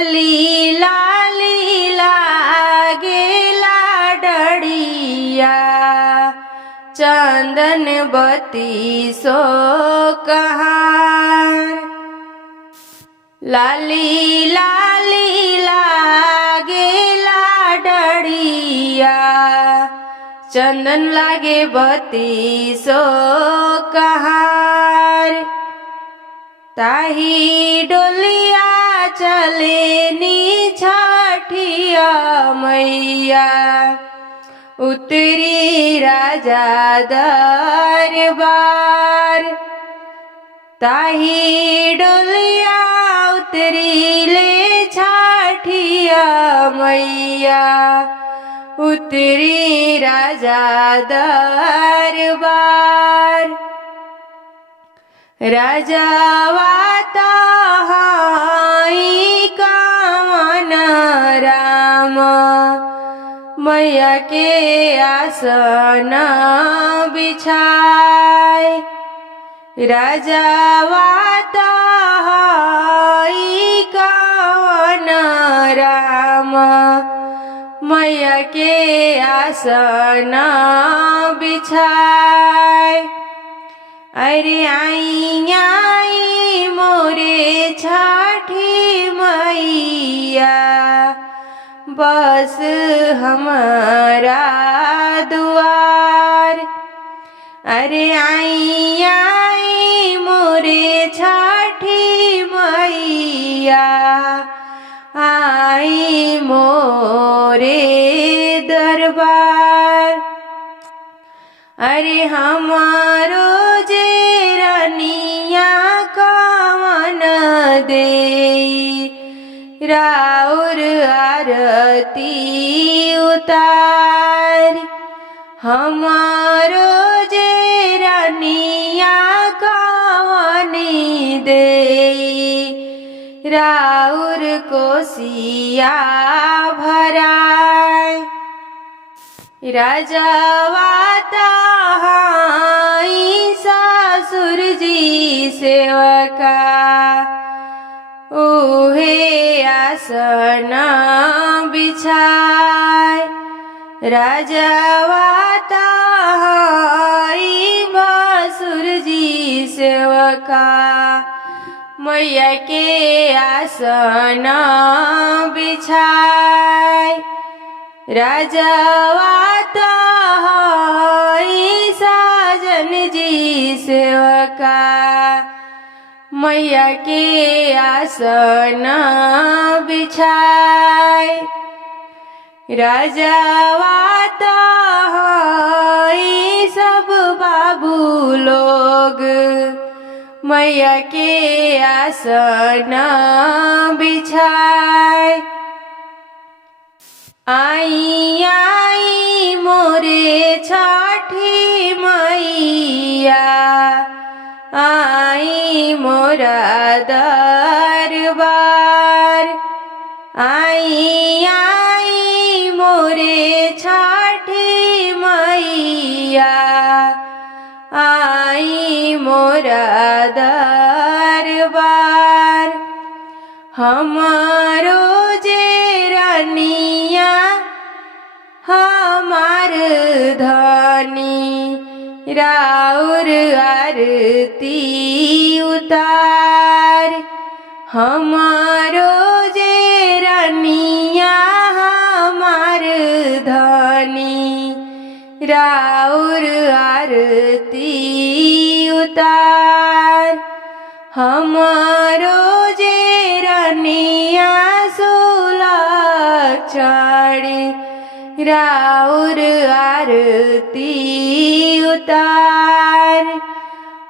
लीला लीला गेला डड़िया चंदन बत्ती सो कहाँ। लाली लाली लागेला डड़िया चंदन लागे बत्ती सो कहाँ। ताही डोलिया चले नी छठिया मैया उतरी राजा दरबार। ताही डोलिया उतरी ले छठिया मैया उतरी राजा दरबार। राजावाता हाई कवन राम मैया के आसन बिछाए। राजावाता हाई कवन राम मैया के आसन बिछाए। अरे आई आई मोरे छठी मैया बस हमारा दुआर। अरे आई आई मोरे छठी मैया आई मोरे दरबार। अरे हमारो जे रानिया कवन दे राउर आरती उतार। हमारो जे रानिया कवन दे राउर कोसिया भराए। राजावाता हाई ससुर जी सेवका उहे आसन बिछाए। राजावाता हाई भसुर जी सेवका मैया के आसन बिछाए। राजावाता हाई साजन जी सेवका मैया के आसन बिछाए। राजावाता हाई सब बाबू लोग मैया के आसन बिछाए। आई आई मोरे छठी मैया आई मोरा दरबार। आई आई मोरे छठी मैया आई मोरा दरबार। हमारो जे रानिया हमार धनी राउर आरती उतार। हमारो जे रानिया हमार धनी राउर आरती उतार। हमारो जे रानिया सुलक्षण राउर आरती उतार।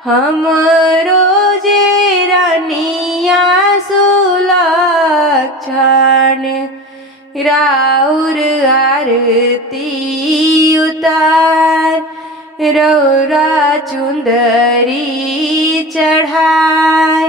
हमरो जे रानिया सुलक्षण राउर आरती उतार। रौरा चुंदरी चढ़ाए